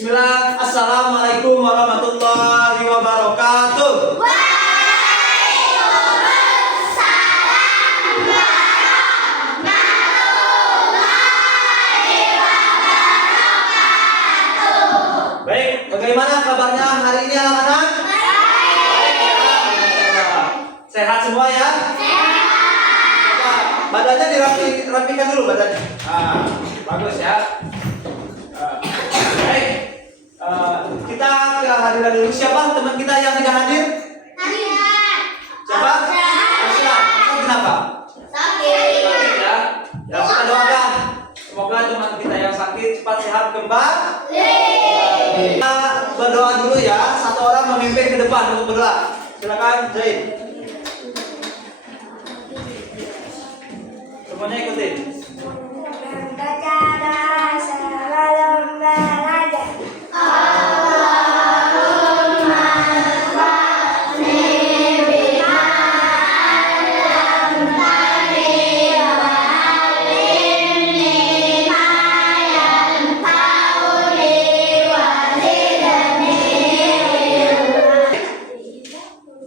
Bismillah. Assalamualaikum warahmatullahi wabarakatuh. Waalaikumsalam warahmatullahi wabarakatuh. Baik, bagaimana kabarnya hari ini anak-anak? Sehat semua ya? Sehat. Badannya dirapikan dulu badannya. Bagus ya. Baik. Kita kehadiran dulu. Siapa teman kita yang tidak hadir? Siapa? Aslan. Kenapa? Sakit. Sakit ya. Ya kita doakan. Semoga teman kita yang sakit cepat sehat kembali. Kita berdoa dulu ya. Satu orang memimpin ke depan untuk berdoa. Silakan Zaid. Semuanya ikutin.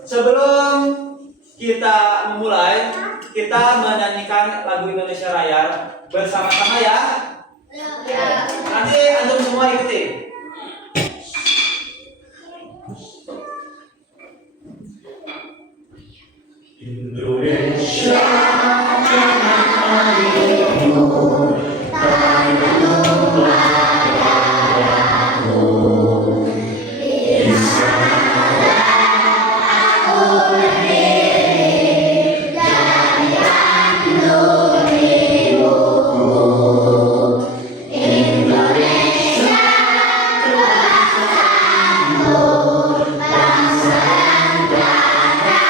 Sebelum kita memulai, kita menyanyikan lagu Indonesia Raya bersama-sama ya. Nanti antum semua ikuti. Indonesia tanah airku, tanah tumpah darahmu. Di sana aku berdiri dari andung ibuku. Indonesia bangsaku, bangsa dan tanah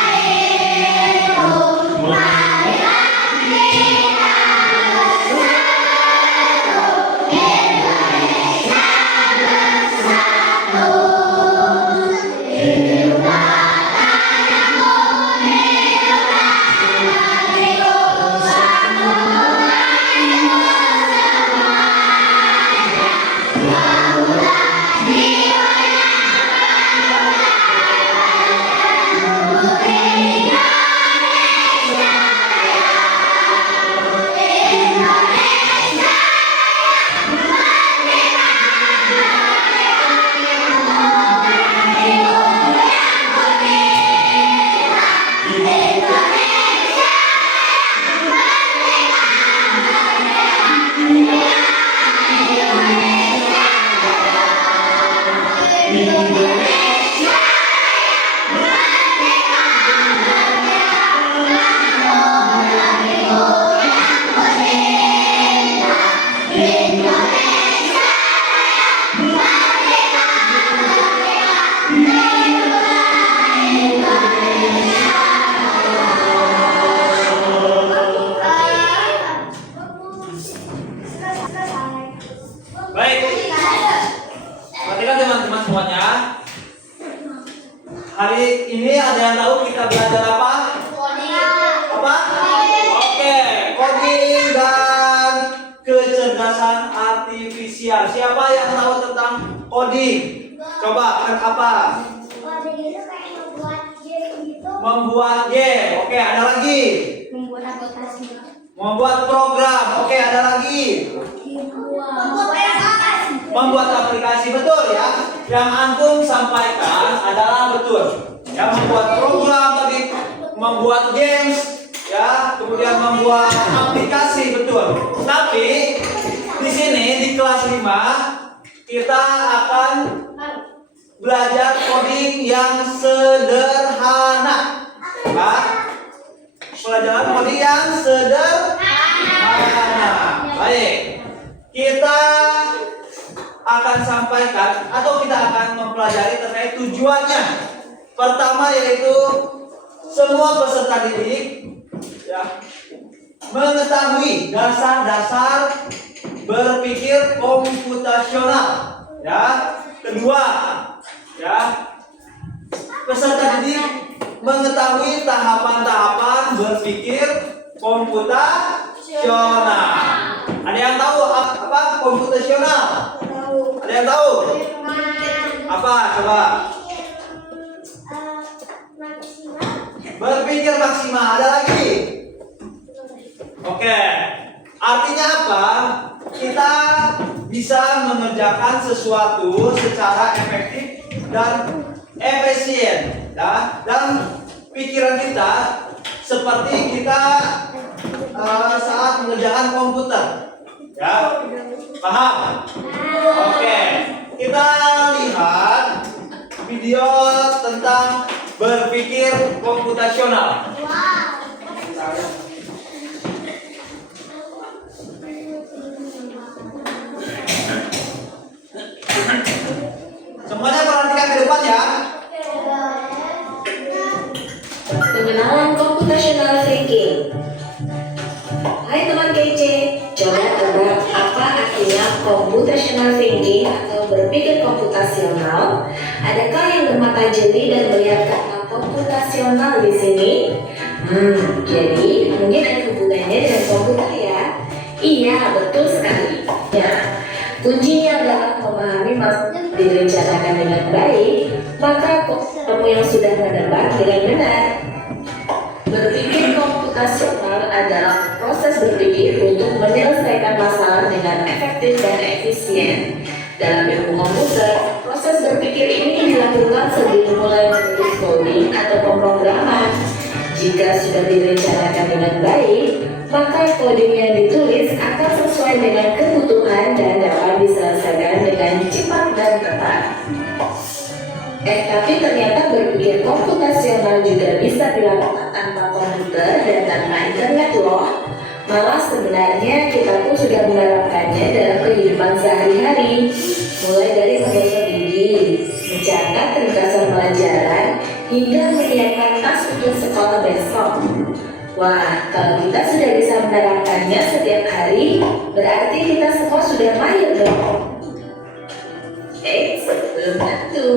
airku. Marilah kita bersatu, Indonesia bersatu. Baik, perhatikan teman-teman semuanya. Hari ini ada yang tahu kita belajar apa? Apa? Oke, coding dan kecerdasan artifisial. Siapa yang tahu tentang coding? Coba kan apa? Membuat game. Oke, ada lagi. Membuat aplikasi. Membuat program. Oke, ada lagi. Membuat aplikasi, betul ya. Yang antum sampaikan adalah betul. Yang membuat program tadi, membuat games, ya, kemudian membuat aplikasi, betul. Tapi di sini di kelas 5 kita akan belajar coding yang sederhana. Ya. Pelajaran coding yang sederhana. Baik. Kita akan sampaikan atau kita akan mempelajari terkait tujuannya. Pertama yaitu semua peserta didik ya, mengetahui dasar-dasar berpikir komputasional. Ya. Kedua, ya, peserta didik mengetahui tahapan-tahapan berpikir komputasional. Ada yang tahu apa komputasional? Ada yang tahu? Apa? Coba. Berpikir maksimal. Ada lagi? Oke. Artinya apa? Kita bisa mengerjakan sesuatu secara efektif dan efisien, ya. Dan pikiran kita seperti kita saat mengerjakan komputer, ya. Paham? Oke. Kita lihat video tentang berpikir komputasional. Semuanya perhatikan ke depan ya. Pengenalan computational thinking. Hai teman kece, coba tebak apa artinya computational thinking atau berpikir komputasional? Adakah yang bermata jeli dan melihat kata komputasional di sini? Jadi mungkin ada hubungannya dengan komputer ya? Iya, betul sekali. Ya, kuncinya adalah memahami maksud direncanakan dengan baik, maka kamu yang sudah menebak dengan benar. Berpikir komputasional adalah proses berpikir untuk menyelesaikan masalah dengan efektif dan efisien. Dalam ilmu komputer, proses berpikir ini dilakukan sebelum mulai menulis coding atau pemrograman. Jika sudah direncanakan dengan baik, maka coding yang ditulis akan sesuai dengan kebutuhan dan dapat diselesaikan dengan cepat dan tepat. Tapi ternyata berpikir komputasional juga bisa dilakukan tanpa komputer dan tanpa internet loh. Malah sebenarnya kita pun sudah menerapkannya dalam kehidupan sehari-hari. Mulai dari menyusun gigi, mencatat ringkasan pelajaran, hingga menyiapkan tas untuk sekolah besok. Wah, kalau kita sudah bisa menerapkannya setiap hari, berarti kita semua sudah mahir dong. Belum tentu.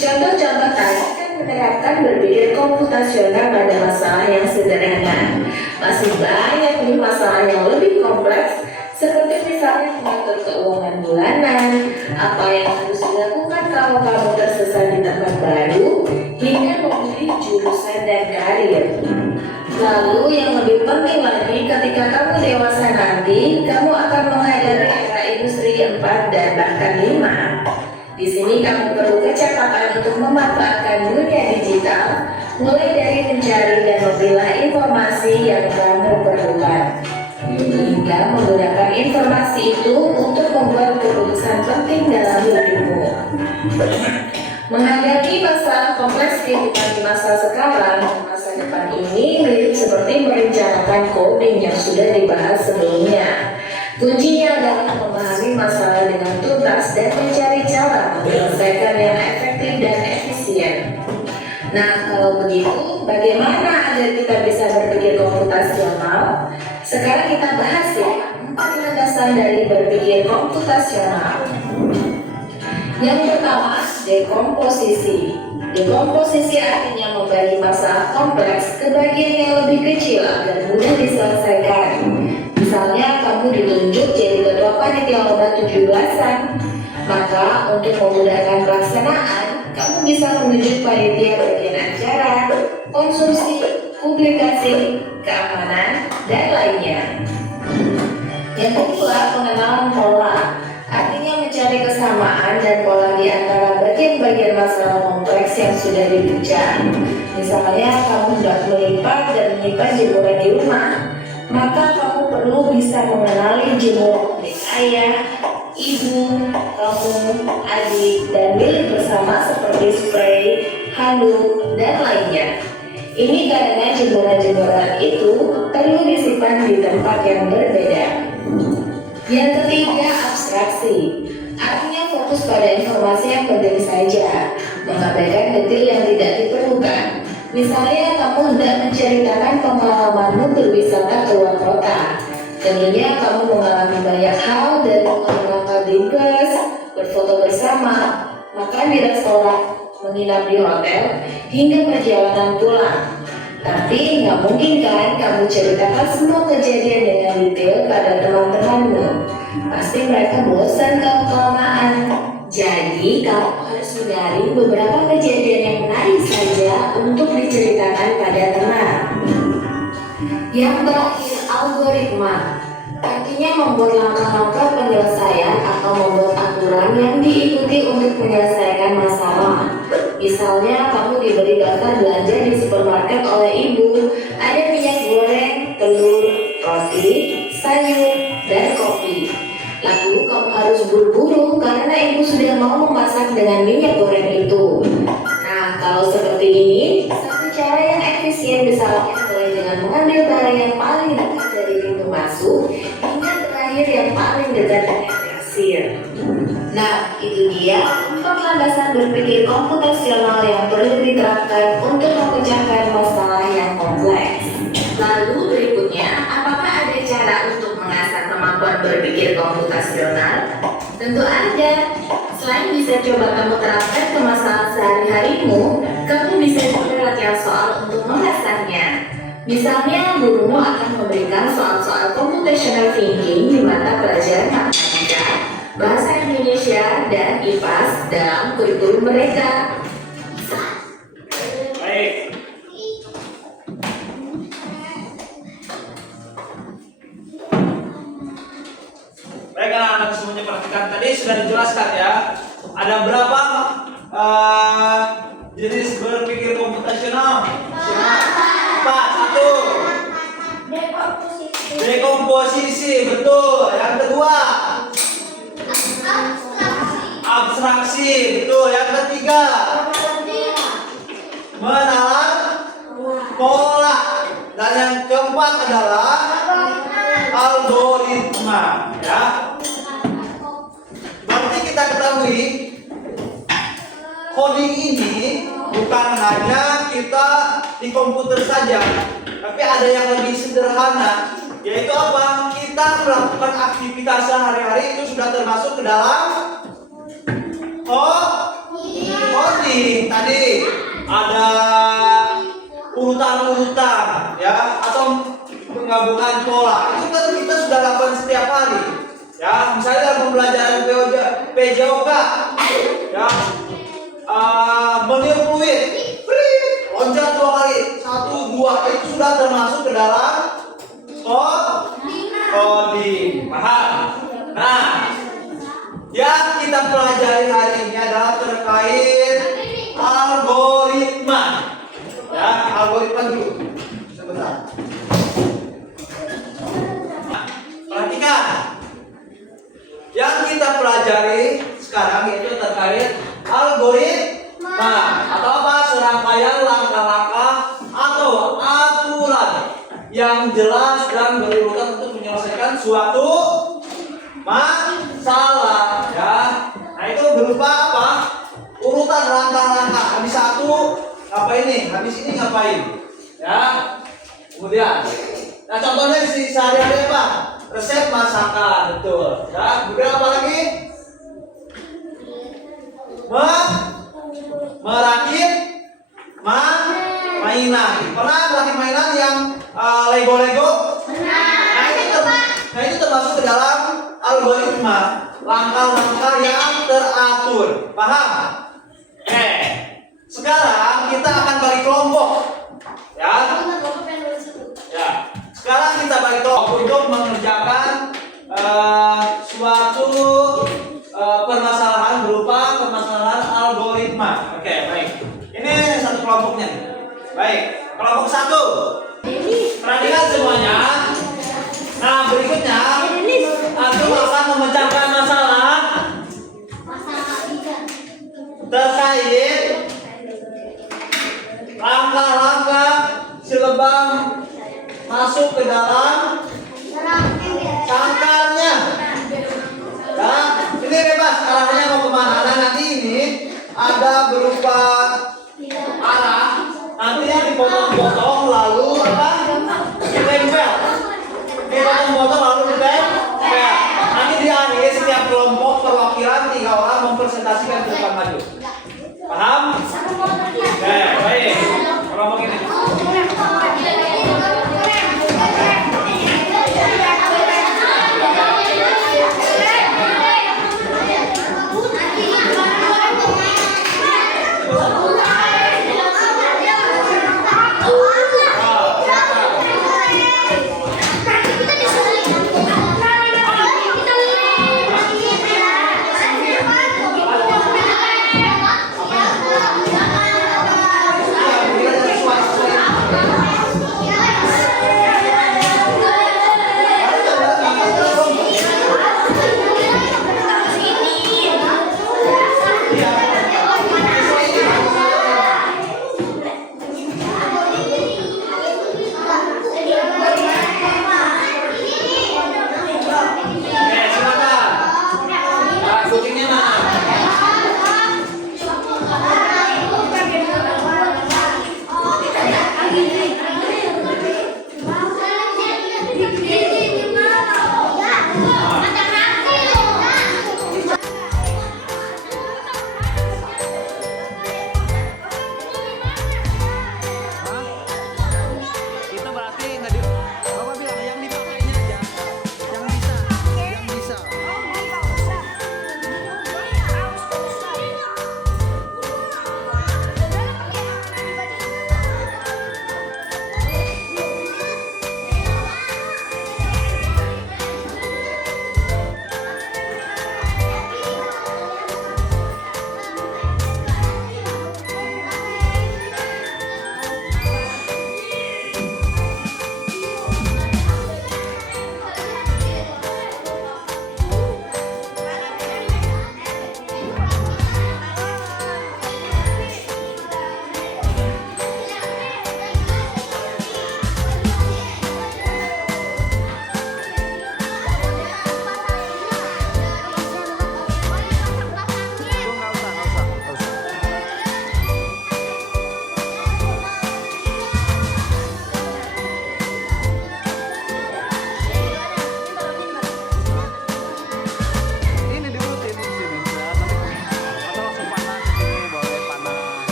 Contoh-contoh tadi kan menerapkan berpikir komputasional pada masalah yang sederhana. Masih banyak nih masalah yang lebih kompleks, seperti misalnya mengatur keuangan bulanan, apa yang harus dilakukan kalau kamu tersesat di tempat baru, hingga memilih jurusan dan karir. Lalu yang lebih penting lagi, ketika kamu dewasa nanti, kamu akan menghadapi era industri 4 dan bahkan 5. Di sini kamu perlu kecepatan untuk memanfaatkan dunia digital, mulai dari mencari dan memilah informasi yang kamu perlukan, hingga menggunakan informasi itu untuk membuat keputusan penting dalam hidupmu. Menghadapi masalah kompleks kehidupan di masa sekarang dan masa depan ini mirip seperti merencanakan coding yang sudah dibahas sebelumnya. Kuncinya adalah memahami masalah dengan tuntas dan mencari cara menyelesaikan yang efektif dan efisien. Nah, kalau begitu, bagaimana agar kita bisa berpikir komputasional? Sekarang kita bahas ya 4 landasan dari berpikir komputasional. Yang pertama, dekomposisi. Dekomposisi artinya membagi masalah kompleks ke bagian yang lebih kecil agar mudah diselesaikan. Misalnya kamu ditunjuk jadi ketua panitia lomba 17-an, maka untuk memudahkan pelaksanaan, kamu bisa menunjuk panitia bagian acara, konsumsi, publikasi, keamanan, dan lainnya. Yang kedua, pengenalan pola. Artinya mencari kesamaan dan pola di antara bagian-bagian masalah kompleks yang sudah dibaca. Misalnya kamu hendak melipat dan menyimpan jemuran di rumah, maka kamu perlu bisa mengenali jemuran milik ayah, ibu, kamu, adik, dan milik bersama seperti spray, handuk, dan lainnya. Ini karena jemuran-jemuran itu perlu disimpan di tempat yang berbeda. Yang ketiga, abstraksi. Artinya fokus pada informasi yang penting saja, mengabaikan detail yang tidak diperlukan. Misalnya kamu hendak menceritakan pengalamanmu berwisata ke luar kota. Tentunya kamu mengalami banyak hal dari mengenalkan di bus, berfoto bersama, makan di restoran, menginap di hotel, hingga perjalanan pulang. Tapi nggak mungkin kan kamu ceritakan semua kejadian dengan detail pada teman-temanmu. Pasti mereka bosan kalau kelamaan. Jadi kamu harus mencari beberapa kejadian yang menarik saja untuk diceritakan pada teman. Yang terakhir, algoritma. Artinya membuat langkah-langkah penyelesaian atau membuat aturan yang diikuti untuk menyelesaikan masalah. Misalnya, kamu diberi daftar belanja di supermarket oleh ibu. Ada minyak goreng, telur, roti, sayur, dan kopi. Lalu kamu harus buru-buru karena ibu sudah mau memasak dengan minyak goreng itu. Nah, kalau seperti ini, satu cara yang efisien bisa mulai dengan mengambil barang yang paling dekat dari pintu masuk hingga terakhir yang paling dekat dengan kasir. Nah, itu dia 4 landasan berpikir komputasional yang perlu diterapkan untuk memecahkan masalah yang kompleks. Lalu berikutnya, apakah ada cara untuk mengasah kemampuan berpikir komputasional? Tentu ada. Selain bisa coba kamu terapkan ke masalah sehari-harimu, kamu bisa juga latihan soal untuk mengasahnya. Misalnya, gurumu akan memberikan soal-soal computational thinking di mata pelajaran matematika, bahasa Indonesia, dan IPAS dalam kurikulum mereka. Baik. Baik, anak-anak semuanya perhatikan. Tadi sudah dijelaskan ya. Ada berapa jenis berpikir komputasional? 4. 1. Dekomposisi, betul. Yang kedua, abstraksi, betul. Yang ketiga, menalar pola. Dan yang keempat adalah algoritma, ya. Berarti kita ketahui coding ini bukan hanya kita di komputer saja, tapi ada yang lebih sederhana, yaitu apa? Kita melakukan aktivitas sehari-hari itu sudah termasuk ke dalam coding. Tadi ada urutan-urutan, ya, atau penggabungan pola. Itu kan kita sudah lakukan setiap hari, ya. Misalnya dalam pembelajaran PJOK, ya, meniup fluid, loncat 2 kali, 1, 2, itu sudah termasuk ke dalam coding. Paham? Nah, yang kita pelajari hari ini adalah terkait algoritma. Ya, algoritma dulu. Sebentar. Perhatikan. Yang kita pelajari sekarang yaitu terkait algoritma atau apa? Serangkaian langkah-langkah atau aturan yang jelas dan berurutan untuk menyelesaikan suatu masalah, ya. Nah, itu berupa apa? Urutan langkah-langkah. Habis 1 ngapain nih? Habis ini ngapain? Ya. Kemudian, nah contohnya di sehari-hari apa? Resep masakan, betul. Ya. Kemudian apa lagi? Merakit mainan. Pernah merakit mainan yang Lego-Lego? Nah, itu termasuk ke dalam algoritma, langkah-langkah yang teratur. Paham? Sekarang kita akan bagi kelompok, ya. Ya. Sekarang kita bagi kelompok untuk mengerjakan suatu permasalahan berupa permasalahan algoritma. Oke, baik. Ini satu kelompoknya. Baik, kelompok 1. Perhatikan semuanya. Nah, berikutnya aku akan memecahkan masalah terkait langkah-langkah silebang masuk ke dalam sangkarnya. Ya, ini bebas arahnya mau kemana. Nah, nanti ini ada berupa arah. Nanti dipotong-potong lalu apa? Ditempel. Dipotong-potong lalu ditempel. Nanti di akhir setiap kelompok perwakilan 3 orang mempresentasikan ke depan maju. Paham? Oke, baik. Kelompok ini.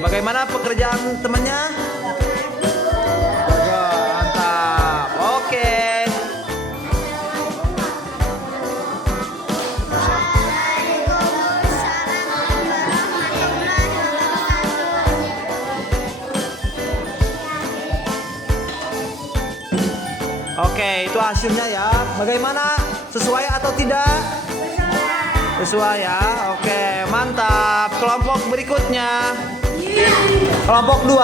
bagaimana pekerjaan temannya? Mantap. Oke. Oke, itu hasilnya ya. Bagaimana? Sesuai atau tidak? Sesuai ya. Oke, mantap. Kelompok berikutnya. Kelompok 2.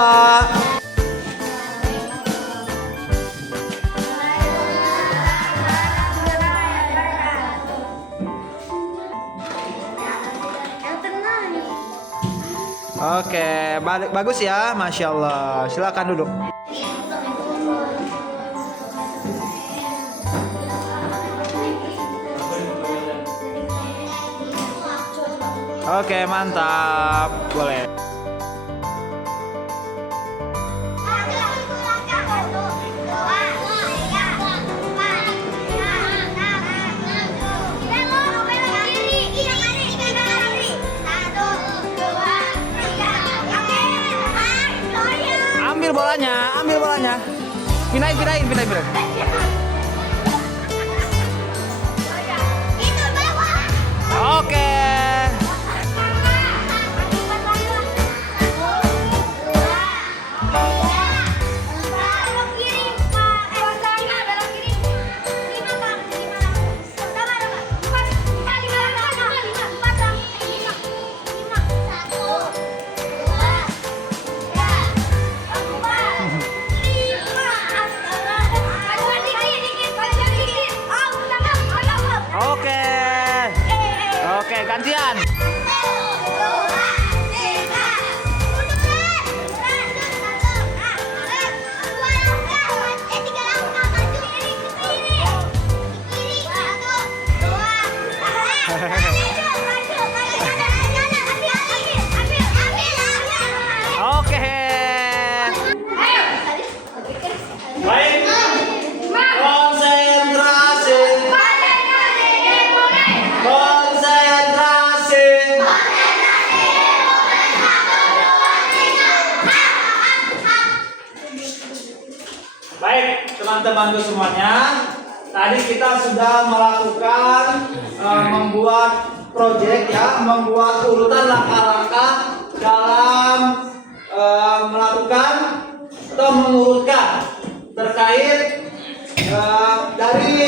Oke, bagus ya, Masya Allah. Silakan duduk. Oke, mantap. Boleh. Ambil bolanya. Pindahin. Oke. Oke, gantian. Oke. Baik. Konsentrasi. Baik, teman-temanku semuanya. Tadi kita sudah melakukan membuat proyek ya, membuat urutan langkah-langkah dalam melakukan atau mengurutkan terkait dari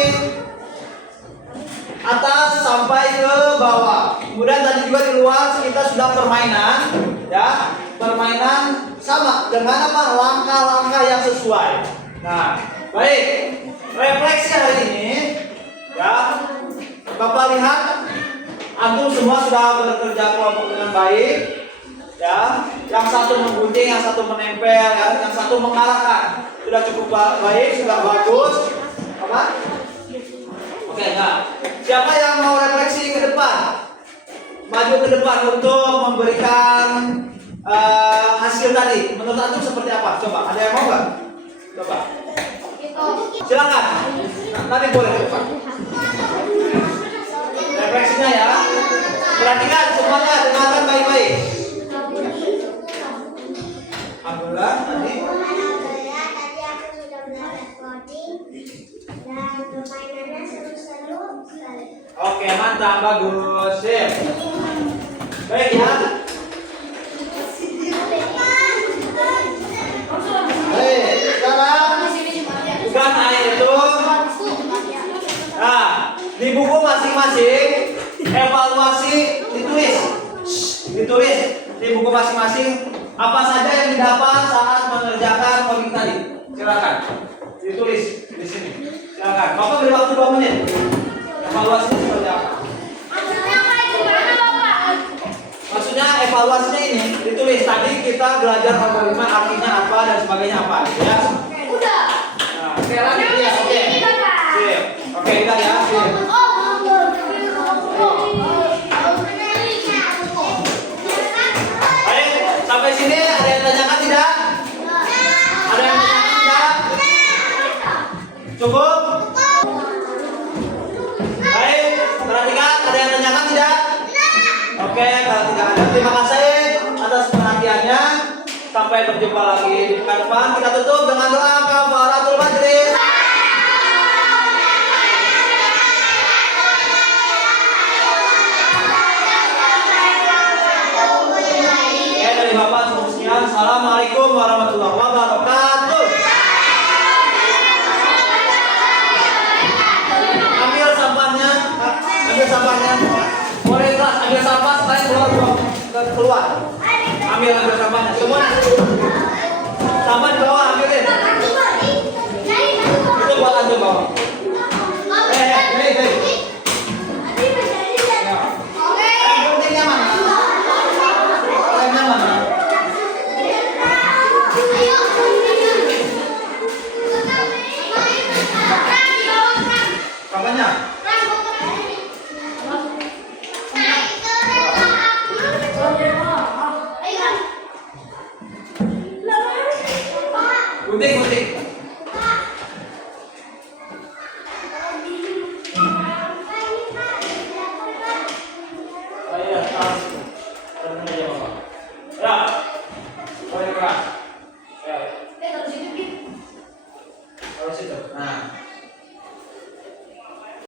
atas sampai ke bawah. Kemudian tadi juga di luar kita sudah permainan ya, permainan sama dengan apa, langkah-langkah yang sesuai. Nah, baik, refleksi hari ini ya, Bapak lihat antum semua sudah bekerja kelompok dengan baik ya, yang satu menggunting, yang satu menempel ya, yang satu mengarahkan, sudah cukup baik, sudah bagus. Apa? Oke, nah, siapa yang mau refleksi ke depan? Maju ke depan untuk memberikan hasil tadi. Menurut antum seperti apa? Coba, ada yang mau nggak? Coba. Silakan. Nanti boleh ke depan. Refleksinya ya. Perhatikan semuanya, dengarkan baik-baik. Alhamdulillah tadi. Oke, mantap, bagus. Sip. Baik ya. Baik, sekarang bukan air itu. Nah, di buku masing-masing evaluasi ditulis di buku masing-masing apa saja yang didapat saat mengerjakan coding tadi. Silakan ditulis di sini. Silakan. Bapak beri waktu 2 menit. Evaluasinya seperti apa? Maksudnya evaluasinya ini ditulis. Tadi kita belajar algoritma artinya apa dan sebagainya apa, gitu ya? Udah. Nah, sekarang gitu ya, oke. Sip. Oke, udah ya, sip. Baik, sampai sini ada yang tanyakan tidak? Ada yang tanyakan tidak? Cukup? Baik, perhatikan, ada yang tanyakan tidak? Oke, kalau tidak ada, terima kasih atas perhatiannya. Sampai berjumpa lagi di pekan depan. Kita tutup dengan doa kafaratul majlis. Ya, dari Bapak cukup sekian. Assalamualaikum warahmatullahi wabarakatuh. Ambil sampahnya, ambil sampahnya. Boleh kelas, ambil sampah, saya keluar. Ambil sampahnya, semua. Sampah di bawah, ambilin. Itu buat ambil bawah. Yang pentingnya mana? Yang mana? Sampahnya.